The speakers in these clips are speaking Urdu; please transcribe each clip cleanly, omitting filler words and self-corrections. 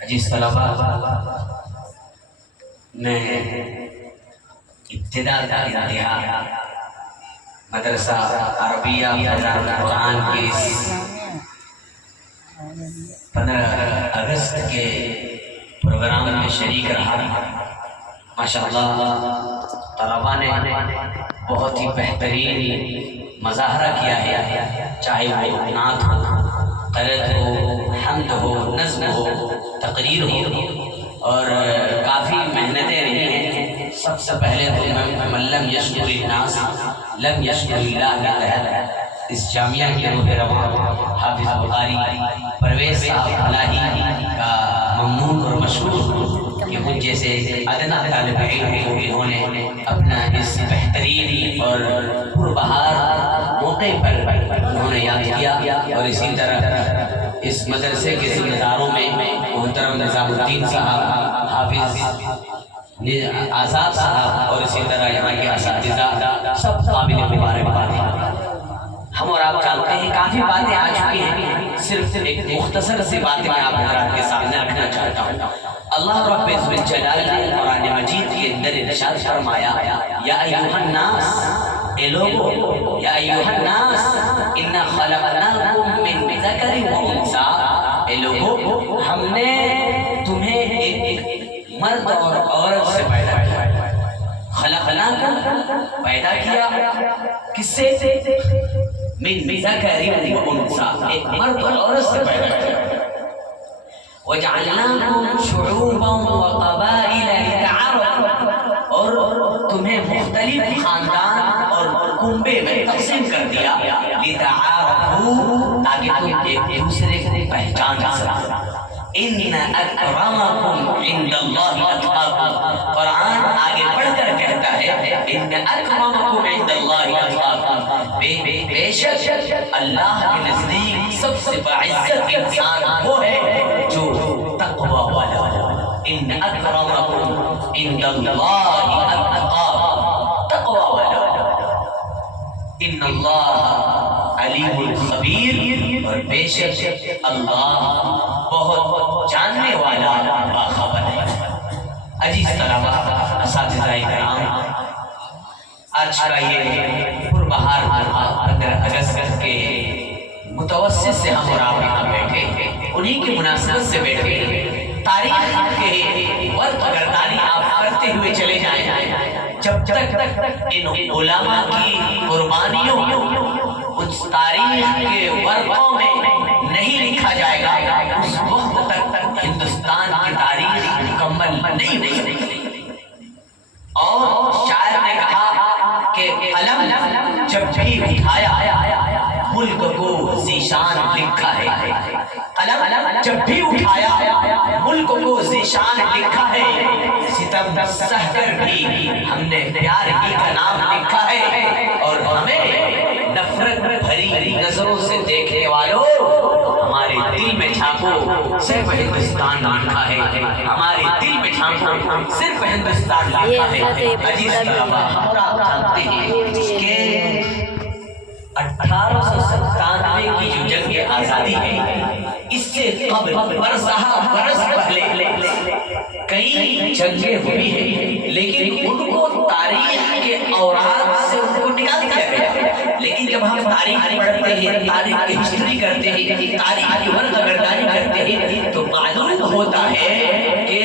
عزیز طلباء، میں ابتدا تا انتہا مدرسہ عربیہ فیضان القرآن کی اس 15 اگست کے پروگرام میں شریک رہا۔ ماشاءاللہ طلباء نے بہت ہی بہترین مظاہرہ کیا ہے، چاہے وہ نعت ہو، قرأت ہو، حمد ہو، نظم ہو، تقریر ہو، اور کافی محنتیں رہی ہیں۔ سب سے پہلے تو من لم یشکر الناس لم یشکر اللہ کے تحت اس جامعہ کے روح رواں حافظ بخاری پرویز صاحب فلاحی کا ممنون اور مشکور کہ مجھ جیسے ادنا طالب علم کو انہوں نے اپنا اس بہترین اور پربہار موقع پر انہوں نے یاد کیا، اور اسی طرح اس مدرسے کے ذمہ داروں میں محترم نظام الدین صاحب، حافظ آزاد صاحب، اور اسی طرح یہاں کے اساتذہ سب قابل مبارکباد ہیں۔ ہم اور آپ جانتے ہیں کافی باتیں آ چکی ہیں، صرف ایک مختصر سی باتیں میں آپ حضرات کے سامنے رکھنا چاہتا ہوں۔ اللہ رب الجلال نے قرآن مجید کے اندر ارشاد فرمایا، یا ایھا الناس، اے لوگو، یا ایھا الناس انا خلقناکم من ذکر و انثی، اے لوگو ہم نے تمہیں ایک مرد اور عورت سے پیدا کیا۔ خلقناکم پیدا کیا کس سے؟ من ذکر و انثی، ایک مرد اور عورت سے پیدا کیا۔ وَجَعَلْنَاكُمْ شُعُوبًا وَقَبَائِلَ لِتَعَارَفُوا، اور تمہیں مختلف خاندان اور کنبے میں تقسیم کر دیا، لِتَعَارَفُوا، تاکہ تم ایک دوسرے کو پہچان سکو۔ إِنَّ أَكْرَمَكُمْ عِنْدَ اللَّهِ أَتْقَاكُمْ، قرآن آگے بڑھ کر کہتا ہے إِنَّ أَكْرَمَكُمْ عِنْدَ اللَّهِ أَتْقَاكُمْ، بے شک اللہ کے نزدیک سب سے باعزت انسان وہ ہے جو تقوی والا ہو۔ إِنَّ أَكْرَمَكُمْ عِنْدَ اللَّهِ أَتْقَاكُمْ، تقوی والا ہو۔ إِنَّ اللَّهَ عَلِيمٌ خَبِيرٌ، اور بے شک اللہ بہت جاننے والا باخبر ہے۔ عزیز طلباء، اساتذہ کرام، آج کا یہ پربہار 15 اگست کے متوسط سے ہم اور آپ یہاں بیٹھے، انہی کی مناسبت سے بیٹھے۔ تاریخ کے ورق گردانی آپ کرتے ہوئے چلے جائیں، جب تک ان علماء کی قربانیوں اس تاریخ کے ورقوں میں نہیں لکھا جائے گا، اس وقت تک ہندوستان کی تاریخ مکمل نہیں ہو سکتی۔ اور شاعر نے کہا کہ قلم جب بھی اٹھایا ملک کو ذیشان لکھا ہے، قلم جب بھی اٹھایا ملک کو ذیشان لکھا ہے، ستم سہ کر بھی ہم نے پیار ہی کا نام لکھا ہے، اور ہمیں نفرت بھری نظروں سے دیکھنے والوں ہمارے دل میں جھانکو، صرف ہندوستان لکھا ہے، ہمارے دل میں جھانکو، صرف ہندوستان لکھا ہے۔ عزیز طلباء، ہم آپ جانتے ہیں کہ 1897 کی جو جنگ آزادی ہے، اس سے قبل برس پہلے کئی جنگیں ہوئی ہیں، لیکن ان کو تاریخ کے اوراق سے ان کو نکال دیا گیا۔ لیکن جب ہم تاریخ پڑھتے ہیں، تاریخ کی ہسٹری کرتے ہیں، تاریخ کی ورق گردانی کرتے ہیں، تو معلوم ہوتا ہے کہ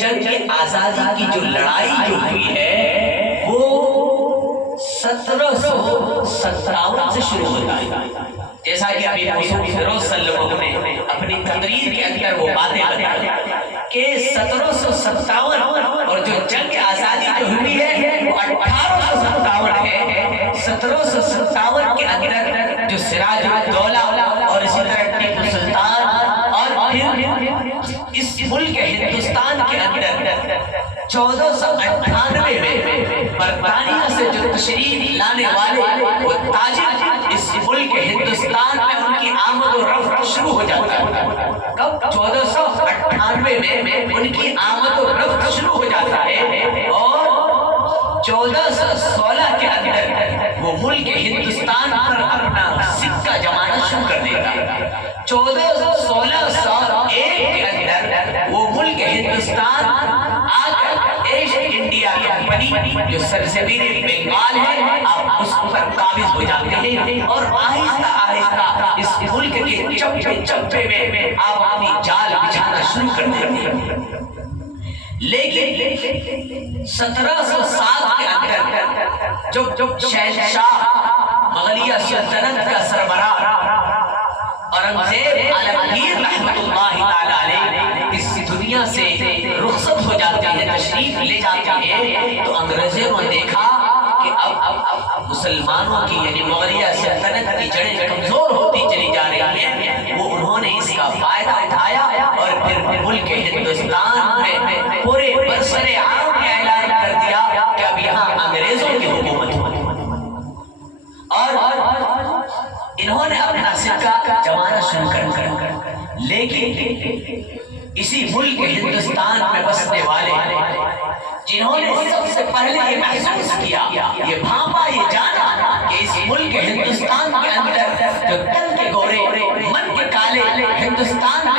جنگ آزادی کی جو لڑائی جو ہوئی ہے وہ 1757 سے شروع ہوتا ہے۔ جیسا کہ ابھی حضور فیروز صلی اللہ علیہ وسلم نے اپنی تقریر کے اندر وہ باتیں بتائی کہ 1757 اور جو جنگ آزادی جو ہوئی ہے وہ 1857 ہے۔ 1757 کے اندر جو سراج الدولہ اور اسی طرح ٹیپو سلطان اور پھر اس ملک ہندوستان کے اندر 1498 میں برطانیہ سے جو تشریف لانے والے وہ تاجر اس ملک ہندوستان میں ان کی آمد و رفت شروع ہو جاتا ہے۔ کب؟ 1498 میں ان کی آمد و رفت شروع ہو جاتا ہے، اور 1416 کے اندر وہ ملک ہندوستان پر اپنا سکہ جمانا شروع کر دیتا ہے۔ 1416 ہندوستان آج ایسٹ انڈیا کمپنی جو سرزمین بنگال ہے آپ اس پر قابض ہو جاتے ہیں اور آہستہ آہستہ اس ملک کے چپے چپے میں آپ اپنی جال بچھانا شروع کر دیتے ہیں. لیکن 1707 کے اندر جب شہنشاہ مغلیہ سلطنت کا سربراہ اورنگزیب عالمگیر رحمت اللہ تعالی علیہ اس دنیا سے رخصت ہو جاتے ہیں، تشریف لے جاتے ہیں، تو انگریزوں نے دیکھا کہ اب مسلمانوں کی یعنی مغلیہ سلطنت کی جڑیں کمزور ہوتی چلی جا رہی ہیں. وہ انہوں نے اس کا فائدہ اٹھایا اور پھر ملک ہندوستان میں پورے برسر عام میں اعلان کر دیا کہ اب یہاں انگریزوں کی حکومت ہو. اور انہوں نے اپنا سکہ جمانا شروع کر لیکن اسی ملک ہندوستان میں بسنے والے جنہوں نے سب سے پہلے یہ محسوس